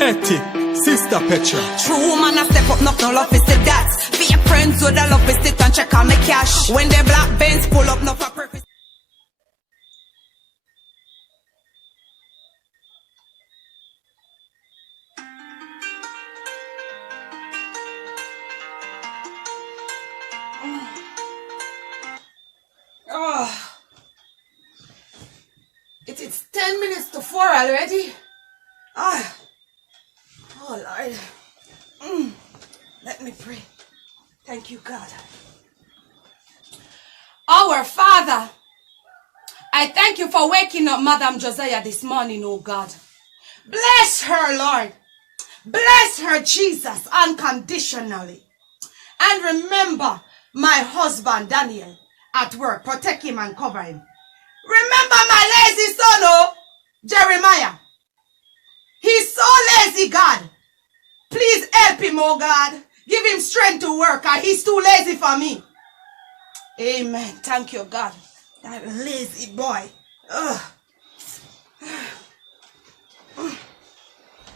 Etty, Sister Petra. True man, I step up, no love is the that. Be your friends with the love is sit and check on my cash. When the black Benz pull up, no for purpose. It's 10 minutes to 4 already. Oh Lord. Let me pray. Thank you, God. Our Father, I thank you for waking up Madam Josiah this morning, oh God. Bless her, Lord. Bless her, Jesus, unconditionally. And remember my husband, Daniel, at work. Protect him and cover him. Remember my lazy son, oh, Jeremiah. He's so lazy, God. Please help him, oh God. Give him strength to work, and he's too lazy for me. Amen. Thank you, God. That lazy boy. Ugh.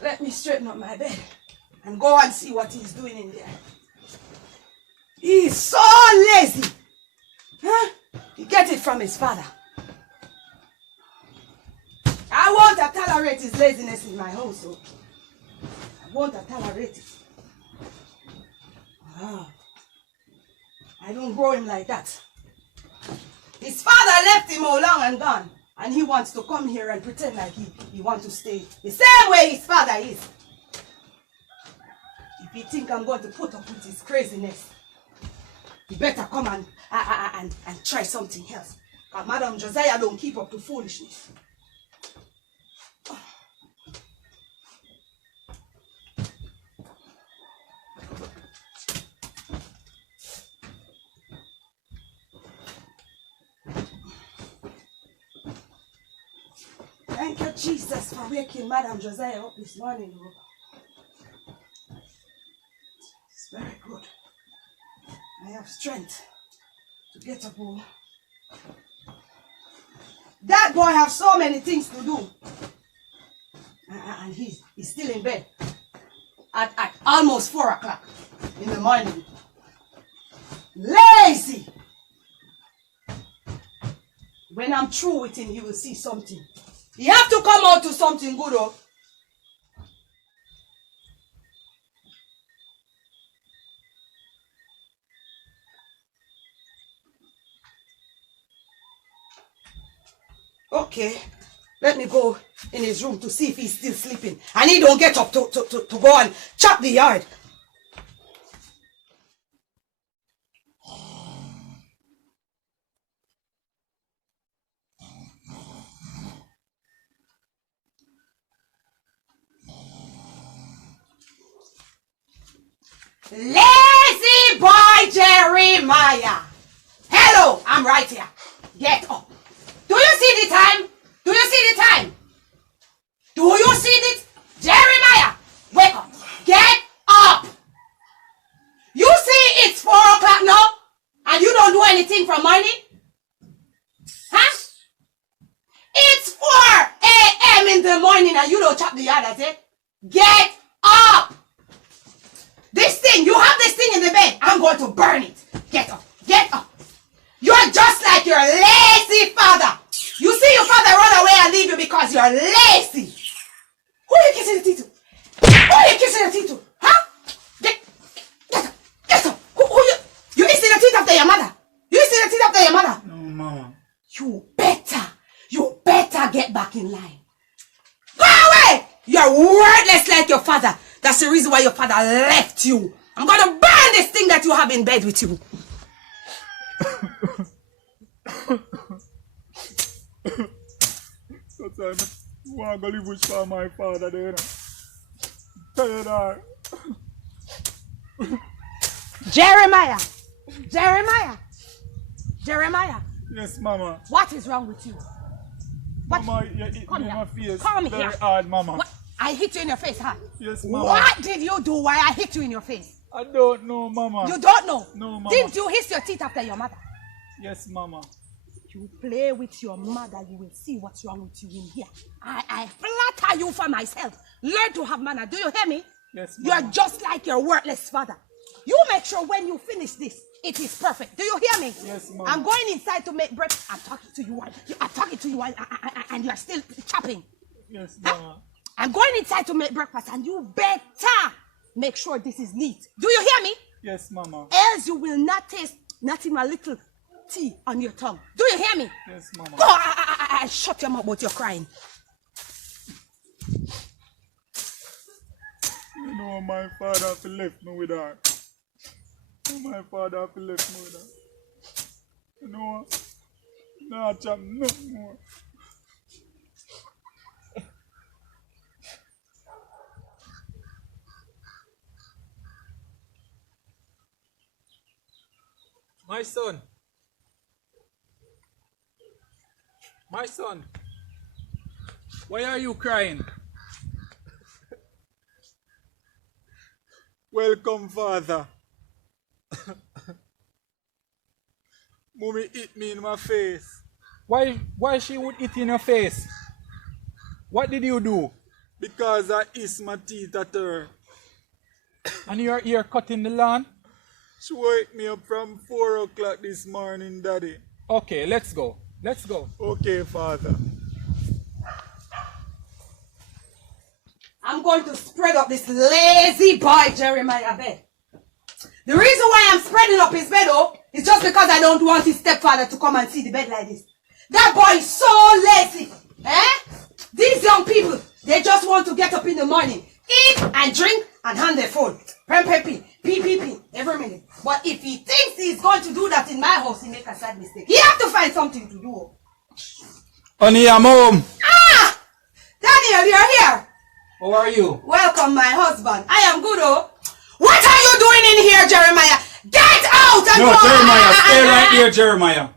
Let me straighten up my bed and go and see what he's doing in there. He's so lazy. Huh? He gets it from his father. I won't tolerate his laziness in my house. So I won't tolerate it. I don't grow him like that. His father left him all long and gone. And he wants to come here and pretend like he wants to stay the same way his father is. If he think I'm going to put up with his craziness, he better come and try something else. Because Madam Josiah don't keep up to foolishness. Thank you, Jesus, for waking Madam Josiah up this morning. It's very good. I have strength to get up. That boy have so many things to do. And he's still in bed at almost 4 o'clock in the morning. Lazy. When I'm through with him, he will see something. You have to come out to something good, oh. Okay, let me go in his room to see if he's still sleeping. And he don't get up to go and chop the yard. Lazy boy Jeremiah. Hello, I'm right here. Get up. Do you see the time? Do you see the time? Do you see it? Jeremiah, wake up. Get up. You see it's 4 o'clock now? And you don't do anything from morning? Huh? It's 4 a.m. in the morning and you don't chop the yard, that's it? Get up. This thing, you have this thing in the bed. I'm going to burn it. Get up. Get up. You're just like your lazy father. You see your father run away and leave you because you're lazy. Who are you kissing the teeth to? Who are you kissing the teeth to? Huh? Get up. Get up. Who you kissing the teeth after your mother? You kissing the teeth after your mother? No, Mama. You better get back in line. Go away. You're worthless like your father. That's the reason why your father left you. I'm going to burn this thing that you have in bed with you. Sometimes I want to live with my father there. Tired. Jeremiah. Yes, Mama. What is wrong with you? What? Mama, you hit me in my face. Come very here. hard, Mama. What? I hit you in your face, huh? Yes, Mama. What did you do while I hit you in your face? I don't know, Mama. You don't know? No, Mama. Didn't you hiss your teeth after your mother? Yes, Mama. you play with your mother, you will see what's wrong with you in here. I flatter you for myself. Learn to have manner. Do you hear me? Yes, You're Mama. just like your worthless father. You make sure when you finish this, it is perfect. Do you hear me? Yes, Mama. I'm going inside to make breakfast. I'm talking to you. I'm talking to you and you're still chopping. Yes, Mama. I'm going inside to make breakfast and you better make sure this is neat. Do you hear me? Yes, Mama. Else you will not taste not even a little tea on your tongue. Do you hear me? Yes, Mama. Go, I shut your mouth, but you're crying. You know my father have left me with her. My father have left me with her. You know, nah, chap, no more. My son. My son. Why are you crying? Welcome, father. Mommy hit me in my face. Why she would eat in your face? What did you do? Because I hissed my teeth at her. And your ear cut in the lawn? She woke me up from 4 o'clock this morning, Daddy. Okay, let's go. Let's go. Okay, father. I'm going to spread up this lazy boy Jeremiah bed. The reason why I'm spreading up his bed, is just because I don't want his stepfather to come and see the bed like this. That boy is so lazy. These young people, they just want to get up in the morning, eat and drink and hand their phone. Prem, pee, every minute. But if he thinks he's going to do that in my house, he make a sad mistake. He have to find something to do. Honey, I'm home. Ah! Daniel, you're here. How are you? Welcome, my husband. I am good, What are you doing in here, Jeremiah? Get out and No, go. Jeremiah, stay right here, Jeremiah.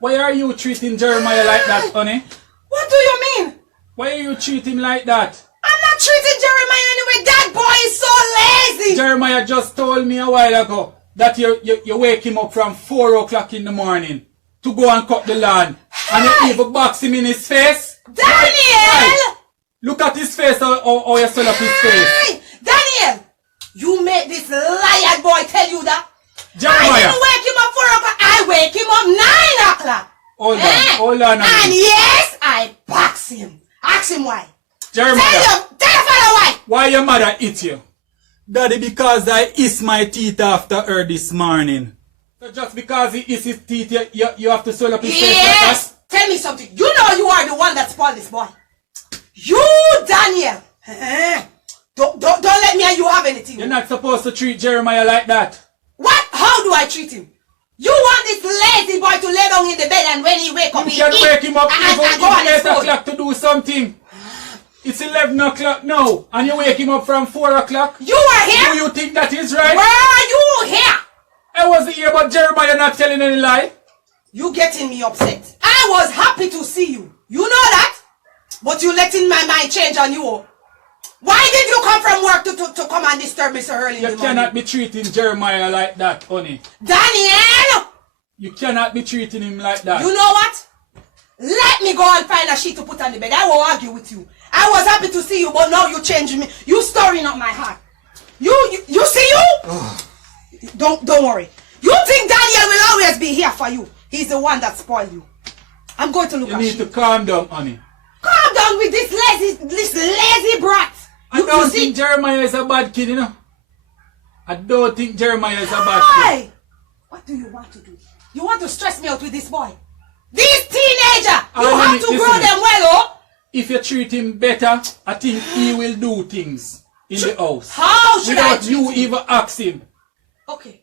Why are you treating Jeremiah like that, honey? What do you mean? Why are you treating him like that? I'm not treating Jeremiah anyway. That boy is so lazy. Jeremiah just told me a while ago that you wake him up from 4 o'clock in the morning to go and cut the lawn. And you even box him in his face. Daniel! Right. Look at his face, how you swell up his face. Hey, Daniel! You made this liar boy tell you that? Jeremiah! I didn't wake him up 4 o'clock. I wake him up 9 o'clock. Hold on. And yes, I box him. Ask him why. Jeremiah! Tell your father why. Why your mother hit you? Daddy, because I hissed my teeth after her this morning. So just because he hits his teeth, you have to swell up his face like Yes! that? Tell me something. You know you are the one that spoiled this boy. You, Daniel. Don't let me and you have anything. You're not supposed to treat Jeremiah like that. What? How do I treat him? You want this lazy boy to lay down in the bed and when he wake up, You he can eat wake him up and even go on his 8 phone. o'clock to do something. It's 11 o'clock now, and you wake him up from 4 o'clock. You were here? Do you think that is right? Where are you here? I wasn't here, but Jeremiah not telling any lie. You getting me upset. I was happy to see you. You know that? But you letting my mind change on you. Why did you come from work to come and disturb me so early in the You morning? cannot be treating Jeremiah like that, honey. Daniel! You cannot be treating him like that. You know what? Let me go and find a sheet to put on the bed. I won't argue with you. I was happy to see you, but now you changing me. You stirring up my heart. You see you? Don't worry. You think Daniel will always be here for you. He's the one that spoiled you. I'm going to look You at need you. to calm down, honey. Calm down with this lazy brat. I don't think Jeremiah is a bad kid, you know. I don't think Jeremiah is a bad kid. Hey! What do you want to do? You want to stress me out with this boy? This teenager! You Oh, have honey, to grow listen. them well, If you treat him better, I think he will do things in the house. How should I Without treat you him? even ask him. Okay.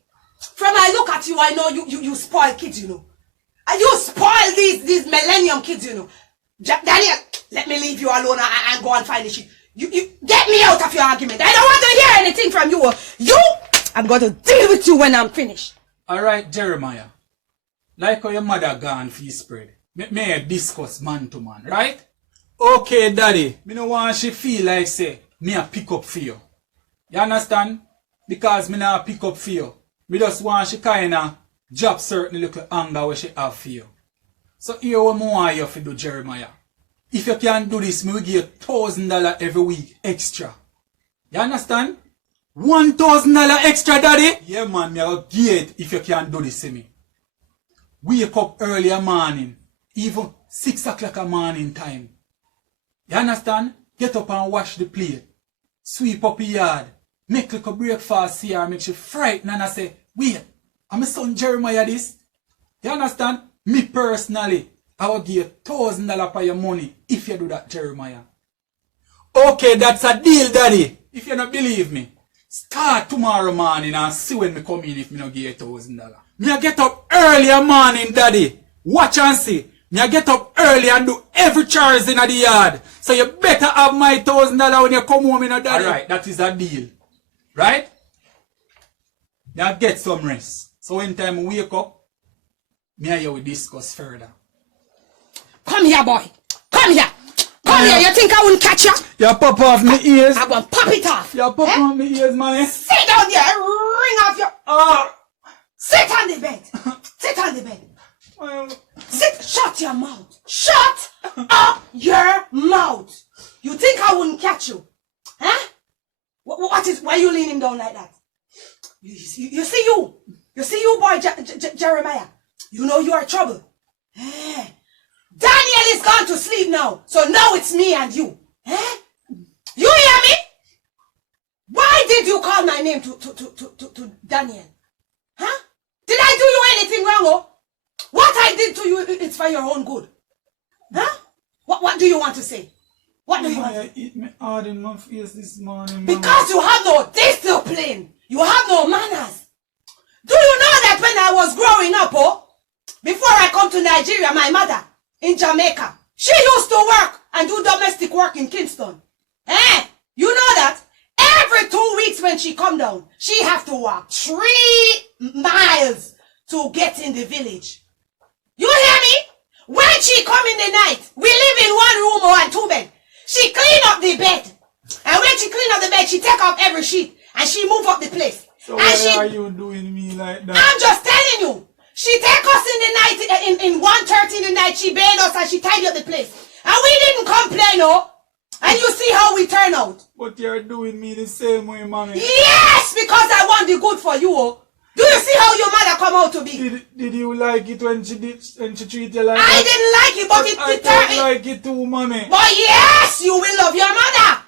From I look at you, I know you spoil kids, you know. And you spoil these millennium kids, you know. Daniel, let me leave you alone and go and find the shit. You get me out of your argument. I don't want to hear anything from you. I'm going to deal with you when I'm finished. Alright, Jeremiah. Like how your mother gone for your spread. May I discuss man to man, right? Okay, daddy. Me no want she feel like say, me a pick up for you. You understand? Because me not pick up for you. Me just want she kinda drop certain little anger where she have for you. So here what I want you to do, Jeremiah. If you can do this, me will give you $1,000 every week extra. You understand? $1,000 extra, daddy? Yeah, man, me will give it if you can do this to me. Wake up early in the morning, even 6 o'clock a morning time. You understand? Get up and wash the plate. Sweep up the yard. Make like a breakfast here, make you frightened and I say, wait, I'm my son Jeremiah this. You understand? Me personally, I will give you $1,000 for your money if you do that, Jeremiah. Okay, that's a deal, daddy. If you don't believe me, start tomorrow morning and see when me come in if me don't give you $1,000. Me I get up early in the morning, daddy. Watch and see. Me I get up early and do every chores in the yard. So you better have my $1,000 when you come home, daddy. Alright, that is a deal. Right? Now get some rest. So when time I wake up, me and you will discuss further. Come here, boy. Come here. Come here. You think I wouldn't catch you? You pop off my ears. I won't pop it off. You pop off my ears, man. Sit down there and ring off your... Sit on the bed. Sit on the bed. Sit. Shut your mouth. Shut up your mouth. You think I wouldn't catch you? Huh? What is... Why are you leaning down like that? You see you. You see you, boy, Jeremiah. You know you are trouble. Daniel is gone to sleep now. So now it's me and you. You hear me? Why did you call my name to Daniel? Huh? Did I do you anything wrong? Oh? What I did to you, it's for your own good. Huh? What do you want to say? What do you want to say? Eat me hard in my face this morning, because you have no discipline. You have no manners. Do you know that when I was growing up, before I come to Nigeria, my mother in Jamaica, she used to work and do domestic work in Kingston. You know that? Every 2 weeks when she come down, she have to walk 3 miles to get in the village. You hear me? When she come in the night, we live in 1 room or 2 bed. She clean up the bed. And when she clean up the bed, she take off every sheet and she move up the place. So why are you doing me like that? I'm just telling you. She take us in the night, in 1:30 in the night, she bathe us and she tidy up the place. And we didn't complain, And you see how we turn out. But you're doing me the same way, mommy. Yes, because I want the good for you, Do you see how your mother come out to be? Did you like it when she treated you like that? I didn't like it, but I don't like it too, mommy. But yes, you will love your mother.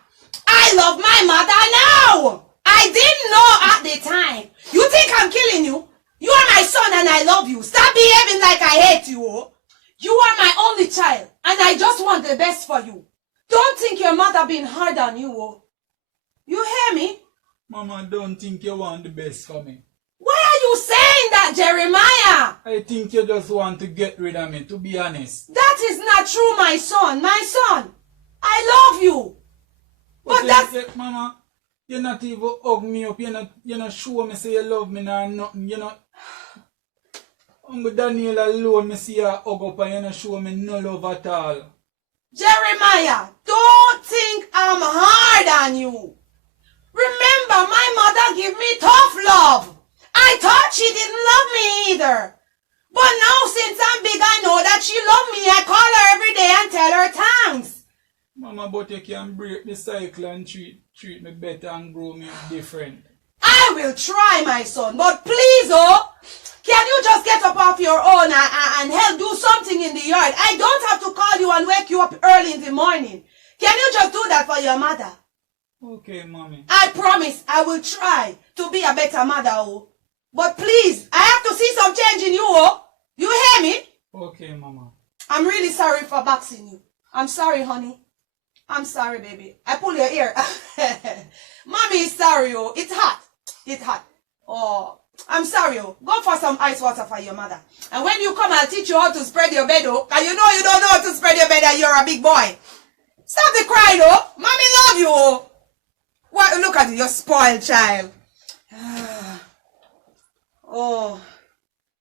I love my mother now. I didn't know at the time. You think I'm killing you? You are my son and I love you. Stop behaving like I hate you. You are my only child and I just want the best for you. Don't think your mother being hard on you. You hear me? Mama, don't think you want the best for me. Why are you saying that, Jeremiah? I think you just want to get rid of me, to be honest. That is not true, my son. My son, I love you. But that's... Mama, you're not even hug me up. You're not show me say you love me nor nothing. You're not... Uncle Daniel alone, me see you hug up and you're not show me no love at all. Jeremiah, don't think I'm hard on you. Remember, my mother gave me tough love. I thought she didn't love me either. But now since I'm big, I know that she loves me. I call her every day and tell her thanks. Mama, but you can break the cycle and treat me better and grow me different. I will try, my son. But please, can you just get up off your own and help do something in the yard? I don't have to call you and wake you up early in the morning. Can you just do that for your mother? Okay, mommy. I promise I will try to be a better mother, But please, I have to see some change in you, You hear me? Okay, mama. I'm really sorry for boxing you. I'm sorry, honey. I'm sorry, baby. I pull your ear. Mommy is sorry, It's hot. It's hot. Oh, I'm sorry, Go for some ice water for your mother. And when you come, I'll teach you how to spread your bed, And you know you don't know how to spread your bed and you're a big boy. Stop the crying, Mommy love you, What? Look at you, you're spoiled child. Oh,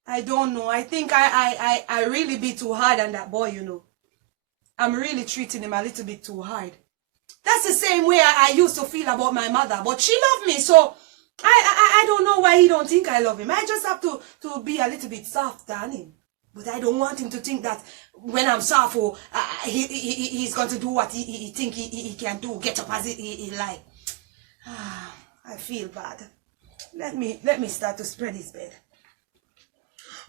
I don't know. I think I really be too hard on that boy, I'm really treating him a little bit too hard. That's the same way I used to feel about my mother. But she loved me, so I don't know why he don't think I love him. I just have to be a little bit soft on him. But I don't want him to think that when I'm sorrowful, he's going to do what he think he can do, get up as he like. I feel bad. Let me start to spread his bed.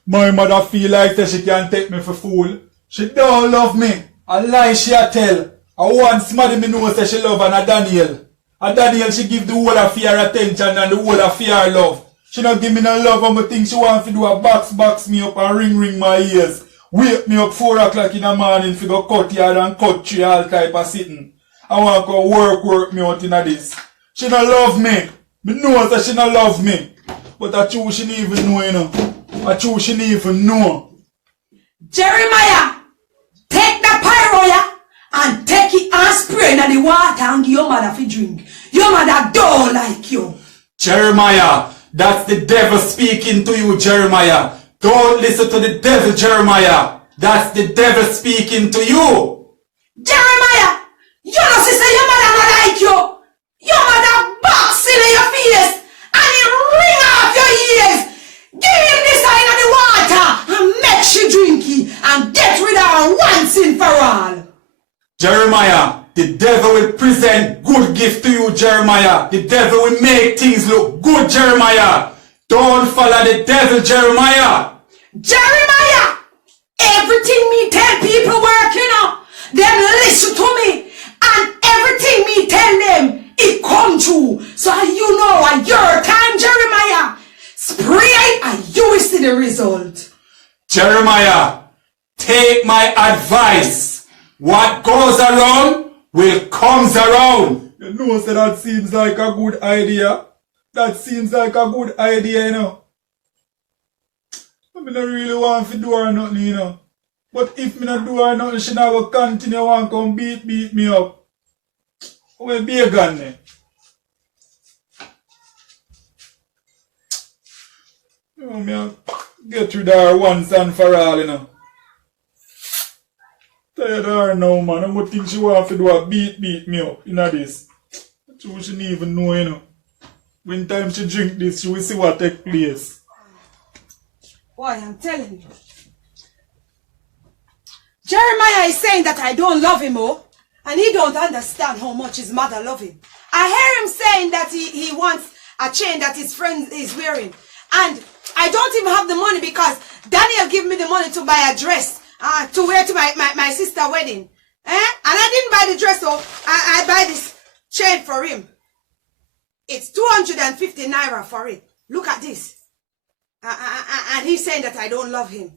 My mother feel like that she can take me for fool. She don't love me. A lie she a tell. I want somebody me know say she love and a Daniel. A Daniel she give the whole of fear attention and the whole of fear love. She not give me no love and me think she want to do a box me up and ring my ears. Wake me up 4 o'clock in the morning to go cut yard and cut tree all type of sitting. I want to go work me out in this. She not love me. Me know that she not love me. But I choose she don't even know, you know. I choose she don't even know. Jeremiah, take the pyro, yeah, and take it and spray in the water and give your mother for drink. Your mother don't like you. Jeremiah, that's the devil speaking to you, Jeremiah. Don't listen to the devil, Jeremiah. That's the devil speaking to you. Jeremiah, you know sister, your mother not like you. Your mother boxing in your face and it ring off your ears. Give him this sign of the water and make she drink it and get rid of her once and for all. Jeremiah, the devil will present good gift to you, Jeremiah. The devil will make things look good, Jeremiah. Don't follow the devil, Jeremiah. Jeremiah, everything me tell people working on, them listen to me, and everything me tell them, it come true. So you know at your time, Jeremiah, spray it and you will see the result. Jeremiah, take my advice. What goes around will comes around. You know, so that seems like a good idea. That seems like a good idea, you know. I don't really want to do her nothing, you know. But if me not do her nothing, she not will continue want to come beat me up. Where be a gun then? You know, me I'll get rid of her once and for all, you know. Tired of her now, man. I think she want to do a beat me up, you know this. She shouldn't even know, you know. When time she drink this, she will see what take place. Boy, I'm telling you. Jeremiah is saying that I don't love him, oh, and he don't understand how much his mother loves him. I hear him saying that he wants a chain that his friend is wearing. And I don't even have the money because Daniel gave me the money to buy a dress to wear to my sister's wedding. And I didn't buy the dress, so I buy this chain for him. It's 250 naira for it. Look at this. And he's saying that I don't love him.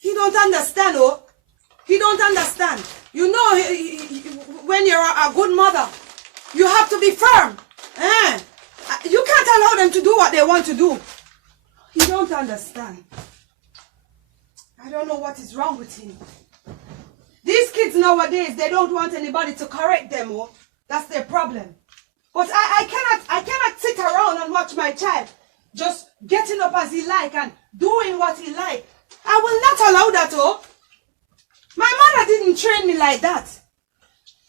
He don't understand, oh. He don't understand. You know, when you're a good mother, you have to be firm. You can't allow them to do what they want to do. He don't understand. I don't know what is wrong with him. These kids nowadays, they don't want anybody to correct them, oh. That's their problem. But I cannot sit around and watch my child just getting up as he like and doing what he like. I will not allow that, oh. My mother didn't train me like that.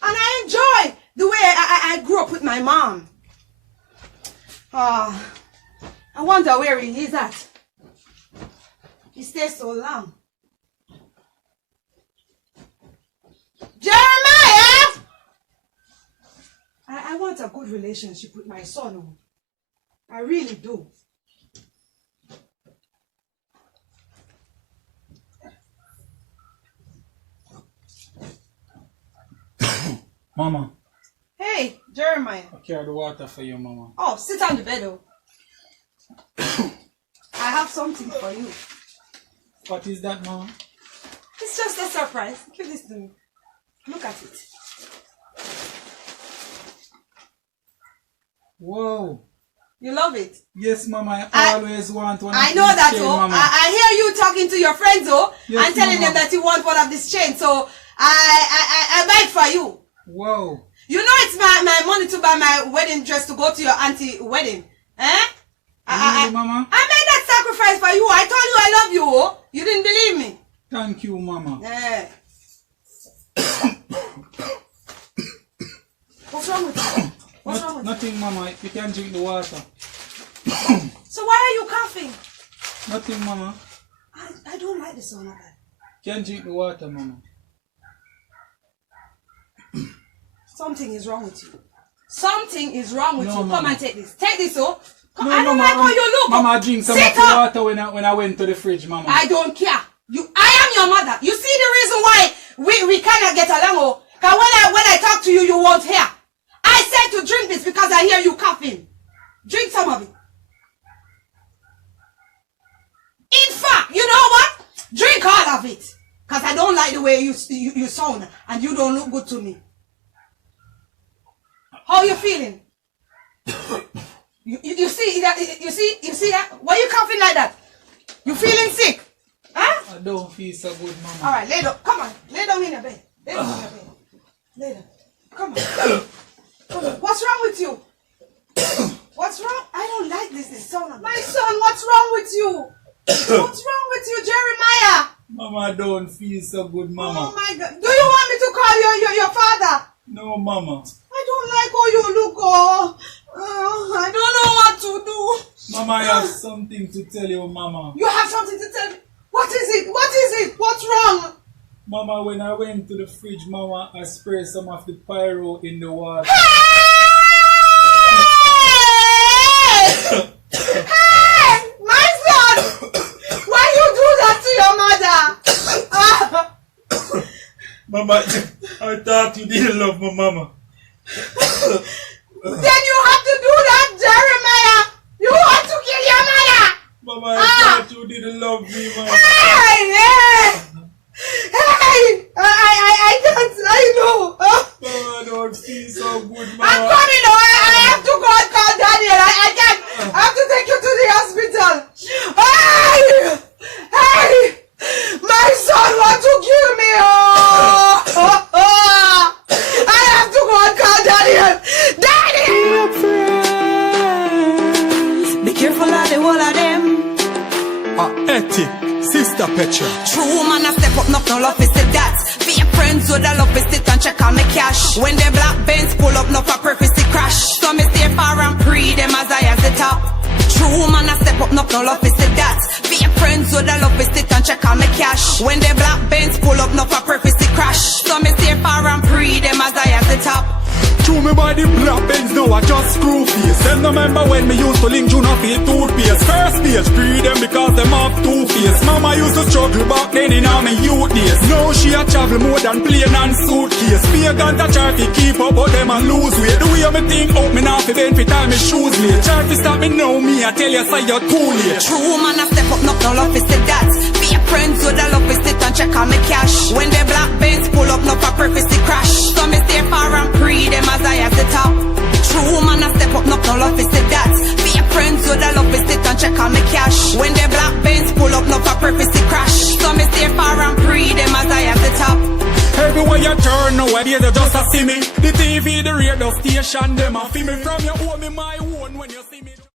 And I enjoy the way I grew up with my mom. I wonder where he is at. He stays so long. Jeremiah! I want a good relationship with my son. Oh. I really do. Mama. Hey, Jeremiah. I carry the water for you, Mama. Oh, sit on the bed, oh. I have something for you. What is that, Mama? It's just a surprise. Give this to me. Look at it. Whoa. You love it? Yes, Mama. I always want one. I know that, oh. Mama. I hear you talking to your friends, oh, yes, and telling Mama. them that you want one of this chain. So I buy it for you. Whoa. You know it's my money to buy my wedding dress to go to your auntie wedding. Eh? Really, Mama? I made that sacrifice for you. I told you I love you, oh. You didn't believe me. Thank you, Mama. Eh. What's wrong with you? What's wrong with Nothing, Mama. You can drink the water. you? So why are you coughing? Nothing, Mama. I don't like the sound of that. Can't drink the water, mama. Something is wrong with you. Something is wrong with No, you. Come Mama. and take this. Take this, oh. Come, No, I don't Mama, like how you look. Mama, drink some Sit of the up. water when I went to the fridge, mama. I don't care. I am your mother. You see the reason why we cannot get along, oh? Because when I talk to you, you won't hear. I said to drink this because I hear you coughing. Drink some of it. In fact, you know what? Drink all of it. Because I don't like the way you sound and you don't look good to me. How are you feeling? you see that? You see that? Why are you coughing like that? You feeling sick? Huh? I don't feel so good, mama. All right, lay down. Come on, lay down in your bed. Lay down in your bed. Lay down. Come on. Come on. What's wrong with you? What's wrong? I don't like this sound. My son, what's wrong with you? What's wrong with you, Jeremiah? Mama, I don't feel so good, mama. Oh my God! Do you want me to call your father? No, mama. I don't like how you look. Oh, I don't know what to do. Mama, I have something to tell you, mama. You have something to tell me? What is it? What is it? What's wrong? Mama, when I went to the fridge, mama, I sprayed some of the pyro in the water. Hey! Hey! My son! Why you do that to your mother? Mama, I thought you didn't love my mama. Then you have to do that, Jeremiah! You want to kill your mother! Mama, I thought you didn't love me, mama. Hey! Hey! Hey! I can't, I know. Mama, I don't feel so good, mama. I'm coming, oh, I have to go and call Daniel. I can't, I have to take you to the hospital. Hey! Hey! My son wants to kill me. I have to go and call Daniel. Daniel! Be careful of the whole of them. Ethic, Sister Petra. True man, I step up, no love is the that. Be your friends with the love is sit and check on me cash. When the black Benz pull up, no for purpose to crash. So me stay far and pre them as I at the top. True man, I step up, no love is the that. Be your friends with the love is sit and check on me cash. When the black Benz pull up, no for purpose to crash. So me stay far and pre them as I at the top. True me by the black Benz, now I just screw face. Them no remember when me used to link June off his toothpaste. First stage, free them because them have two face. Mama used to struggle back then in all my youth days. Now she a travel more than plane and suitcase. Pagan to try to keep up, but them a lose weight. The way me think up, me now fi bend fi tie me shoes late. Try to stop me now, me I tell you say you're too late. True man, I step up, no love is the that. Be your friends with the love is sit and check on me cash. When the black Benz pull up, no for purpose to crash. So me stay far and pre them as I at the top. True man, I step up, no love is the that. Be your friends with the love is sit and check on me cash. When the black Benz pull up, no for purpose to crash. So me stay far and pre them as I at the top. Everywhere you turn, nowadays you just a see me. The TV, the radio station, them a feel me. From your home, me my own when you see me.